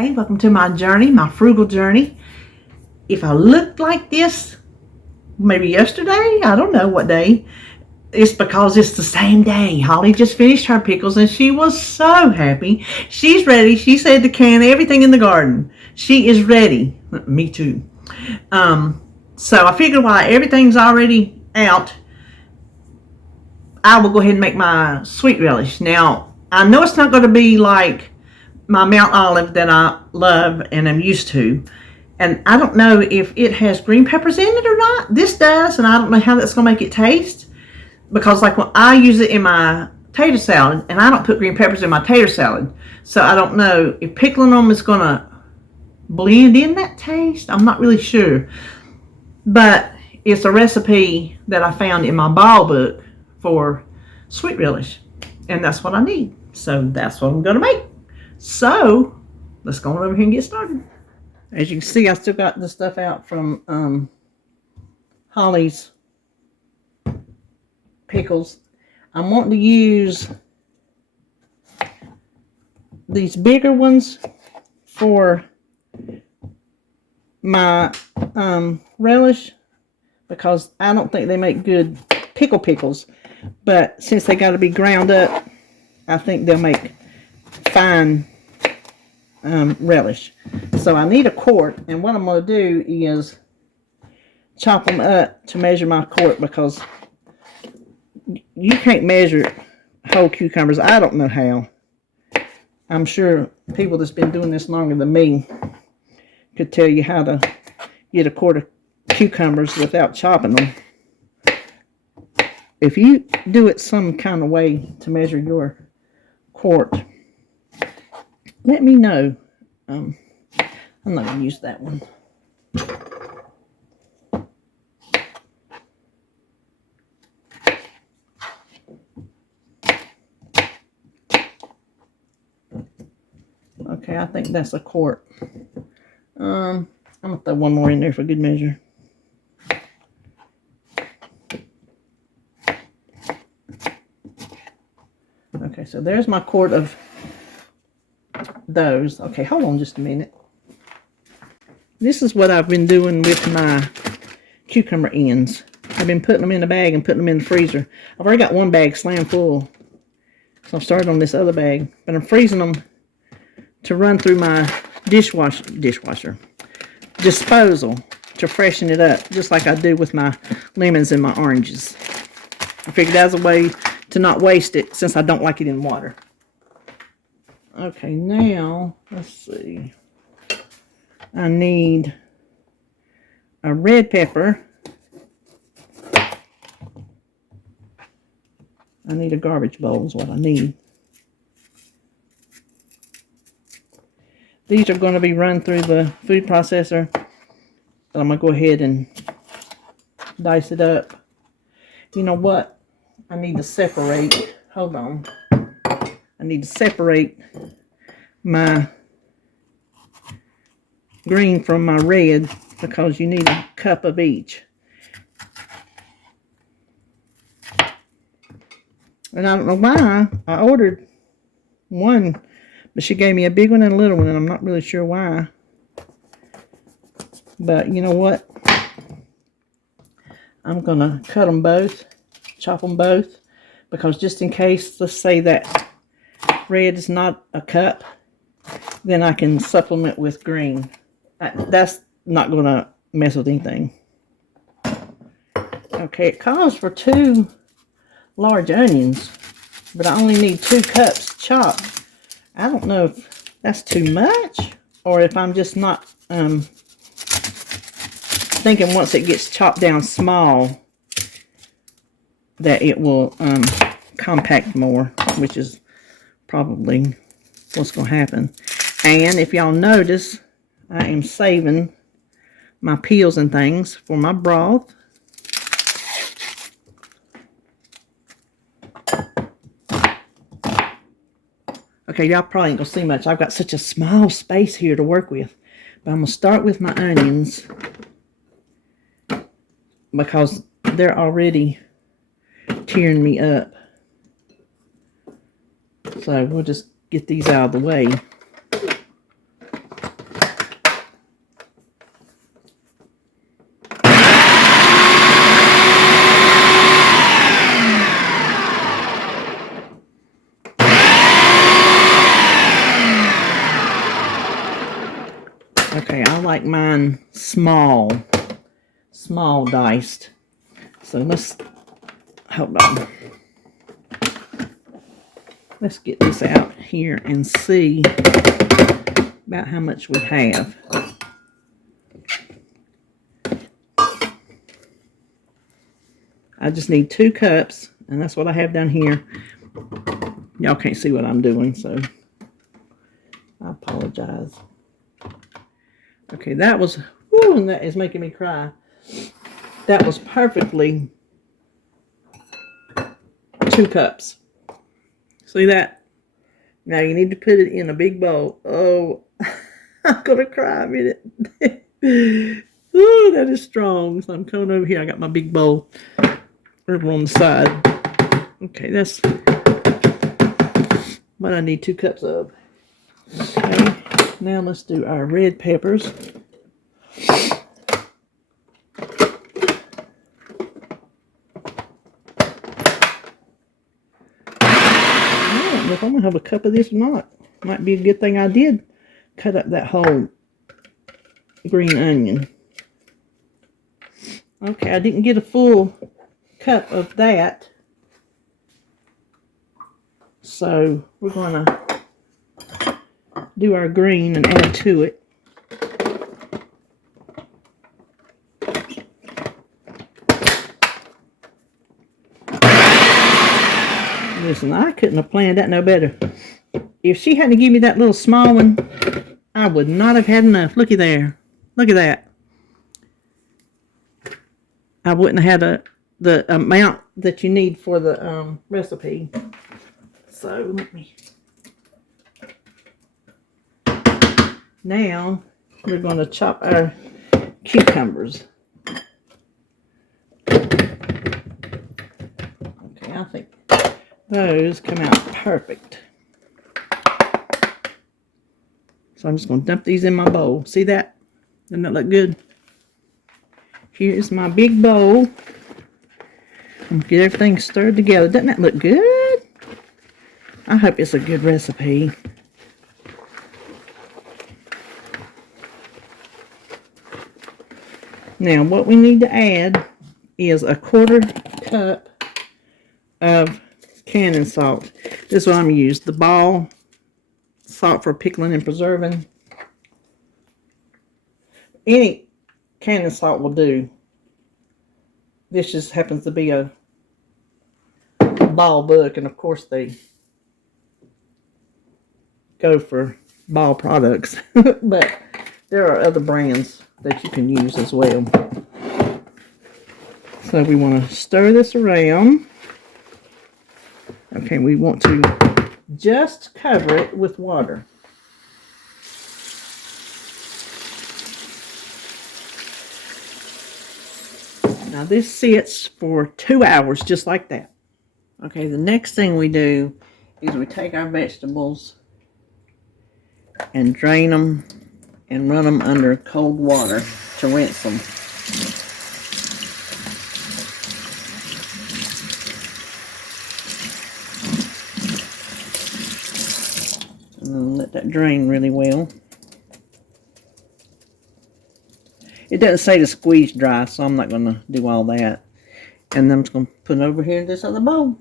Hey, welcome to my journey, my frugal journey. If I looked like this maybe yesterday, I don't know what day, it's because it's the same day. Holly just finished her pickles and she was so happy. She's ready. She said to can everything in the garden. She is ready. Me too. So I figured while everything's already out, I will go ahead and make my sweet relish. Now, I know it's not going to be like my Mount Olive that I love and I'm used to. And I don't know if it has green peppers in it or not. This does, and I don't know how that's going to make it taste. Because like when I use it in my tater salad, and I don't put green peppers in my tater salad. So I don't know if pickling them is going to blend in that taste. I'm not really sure. But it's a recipe that I found in my ball book for sweet relish. And that's what I need. So that's what I'm going to make. So let's go on over here and get started. As you can see, I still got the stuff out from Holly's pickles. I'm wanting to use these bigger ones for my relish because I don't think they make good pickles. But since they got to be ground up, I think they'll make fine relish. So I need a quart, and what I'm going to do is chop them up to measure my quart because you can't measure whole cucumbers. I don't know how. I'm sure people that's been doing this longer than me could tell you how to get a quart of cucumbers without chopping them. If you do it some kind of way to measure your quart, let me know. I'm not going to use that one. Okay, I think that's a quart. I'm going to throw one more in there for good measure. Okay, so there's my quart of those. Okay, hold on just a minute. This is what I've been doing with my cucumber ends. I've been putting them in a bag and putting them in the freezer. I've already got one bag slam full. So I've started on this other bag. But I'm freezing them to run through my dishwasher disposal to freshen it up, just like I do with my lemons and my oranges. I figured that was a way to not waste it since I don't like it in water. Okay, now, let's see. I need a red pepper. I need a garbage bowl is what I need. These are going to be run through the food processor. I'm going to go ahead and dice it up. You know what? I need to separate. Hold on. I need to separate my green from my red because you need a cup of each. And I don't know why I ordered one, but she gave me a big one and a little one, and I'm not really sure why. But you know what? I'm going to cut them both, chop them both, because just in case, let's say that red is not a cup, then I can supplement with green. That's not going to mess with anything. Okay, it calls for 2 large onions, but I only need 2 cups chopped. I don't know if that's too much or if I'm just not thinking once it gets chopped down small that it will compact more, which is probably what's going to happen. And if y'all notice, I am saving my peels and things for my broth. Okay, y'all probably ain't going to see much. I've got such a small space here to work with. But I'm going to start with my onions because they're already tearing me up. So we'll just get these out of the way. like mine small diced. So let's, hold on. Let's get this out here and see about how much we have. I just need 2 cups, and that's what I have down here. Y'all can't see what I'm doing, so I apologize. Okay, that was, whoo, and that is making me cry. That was perfectly 2 cups. See that? Now you need to put it in a big bowl. Oh, I'm gonna cry a minute. Ooh, that is strong. So I'm coming over here. I got my big bowl over on the side. Okay, that's what I need 2 cups of. Okay, now let's do our red peppers. I don't know if I'm gonna have a cup of this or not. Might be a good thing I did cut up that whole green onion. Okay, I didn't get a full cup of that. So we're going to do our green and add to it. Listen, I couldn't have planned that no better. If she hadn't given me that little small one, I would not have had enough. Looky there. Look at that. I wouldn't have had the amount that you need for the recipe. So let me. Now we're going to chop our cucumbers. Okay, I think those come out perfect. So I'm just going to dump these in my bowl. See that? Doesn't that look good? Here's my big bowl. I'm going to get everything stirred together. Doesn't that look good? I hope it's a good recipe. Now what we need to add is a 1/4 cup of cannon salt. This is what I'm going to use. The ball salt for pickling and preserving. Any cannon salt will do. This just happens to be a ball book, and of course they go for ball products. But there are other brands that you can use as well. So we want to stir this around. Okay, we want to just cover it with water. Now this sits for 2 hours just like that. Okay, the next thing we do is we take our vegetables and drain them and run them under cold water to rinse them. And then let that drain really well. It doesn't say to squeeze dry, so I'm not going to do all that. And then I'm just going to put it over here in this other bowl.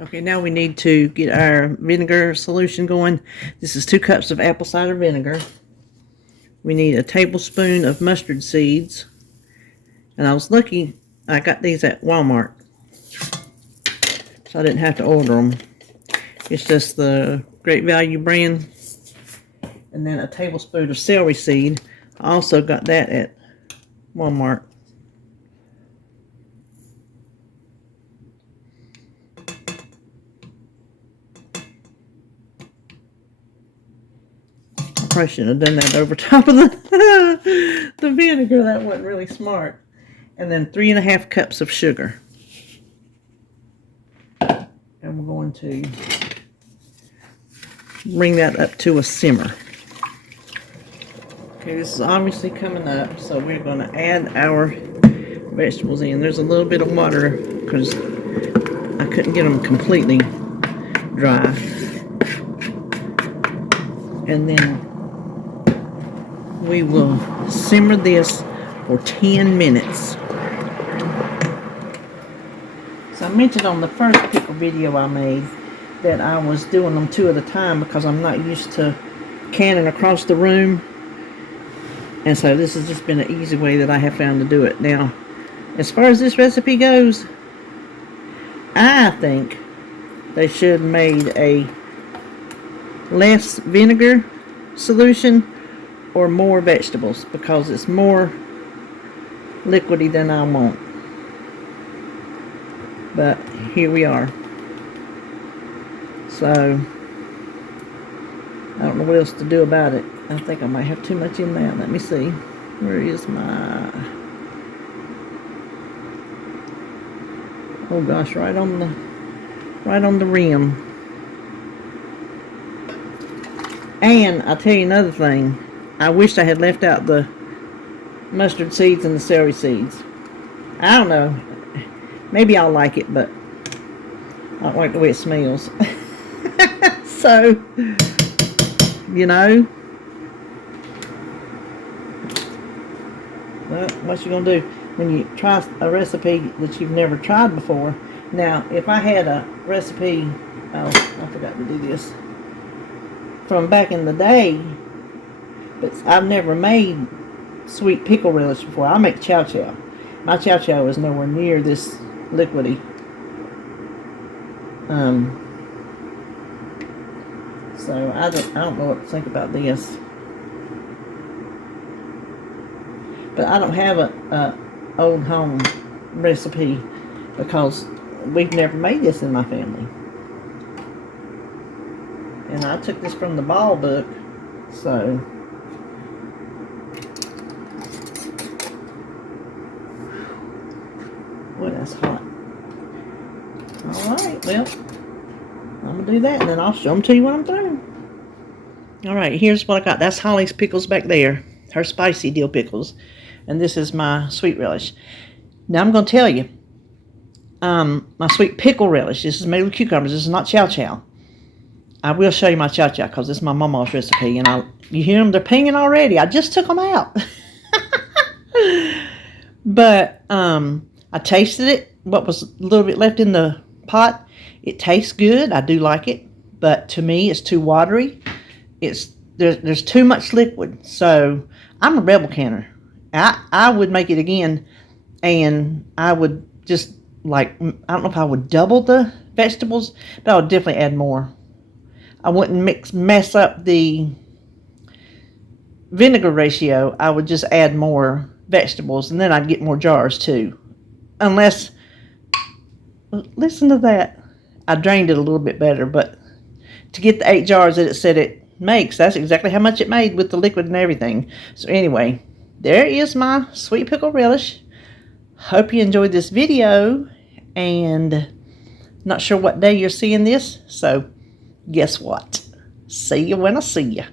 Okay, now we need to get our vinegar solution going. This is 2 cups of apple cider vinegar. We need a tablespoon of mustard seeds. And I was lucky I got these at Walmart, so I didn't have to order them. It's just the Great Value brand. And then a tablespoon of celery seed. I also got that at Walmart. I probably shouldn't have done that over top of the vinegar. That wasn't really smart. And then 3½ cups of sugar. And we're going to bring that up to a simmer. Okay, this is obviously coming up, so we're going to add our vegetables in. There's a little bit of water because I couldn't get them completely dry. And then we will simmer this for 10 minutes. So I mentioned on the first pickle video I made that I was doing them 2 at a time because I'm not used to canning across the room. And so this has just been an easy way that I have found to do it. Now, as far as this recipe goes, I think they should have made a less vinegar solution or more vegetables, because it's more liquidy than I want. But here we are. So I don't know what else to do about it. I think I might have too much in that. Let me see. Where is my... Oh gosh, right on the rim. And I'll tell you another thing. I wish I had left out the mustard seeds and the celery seeds. I don't know. Maybe I'll like it, but I don't like the way it smells. So, you know. Well, what you gonna do when you try a recipe that you've never tried before? Now, if I had a recipe, oh, I forgot to do this, from back in the day, but I've never made sweet pickle relish before. I make chow chow. My chow chow is nowhere near this liquidy. So I don't know what to think about this. But I don't have a old home recipe because we've never made this in my family. And I took this from the ball book, so boy, that's hot. Alright, well, I'm going to do that, and then I'll show them to you when I'm through. Alright, here's what I got. That's Holly's pickles back there. Her spicy dill pickles. And this is my sweet relish. Now, I'm going to tell you, my sweet pickle relish, this is made with cucumbers. This is not chow chow. I will show you my chow chow because this is my mama's recipe. And you hear them, they're pinging already. I just took them out. But I tasted it, what was a little bit left in the pot. It tastes good. I do like it. But to me, it's too watery. There's too much liquid. So I'm a rebel canner. I would make it again, and I would just, like, I don't know if I would double the vegetables, but I would definitely add more. I wouldn't mess up the vinegar ratio. I would just add more vegetables, and then I'd get more jars too. Unless, listen to that. I drained it a little bit better, but to get the 8 jars that it said it makes, that's exactly how much it made with the liquid and everything. So anyway, there is my sweet pickle relish. Hope you enjoyed this video, and not sure what day you're seeing this, so guess what? See you when I see you.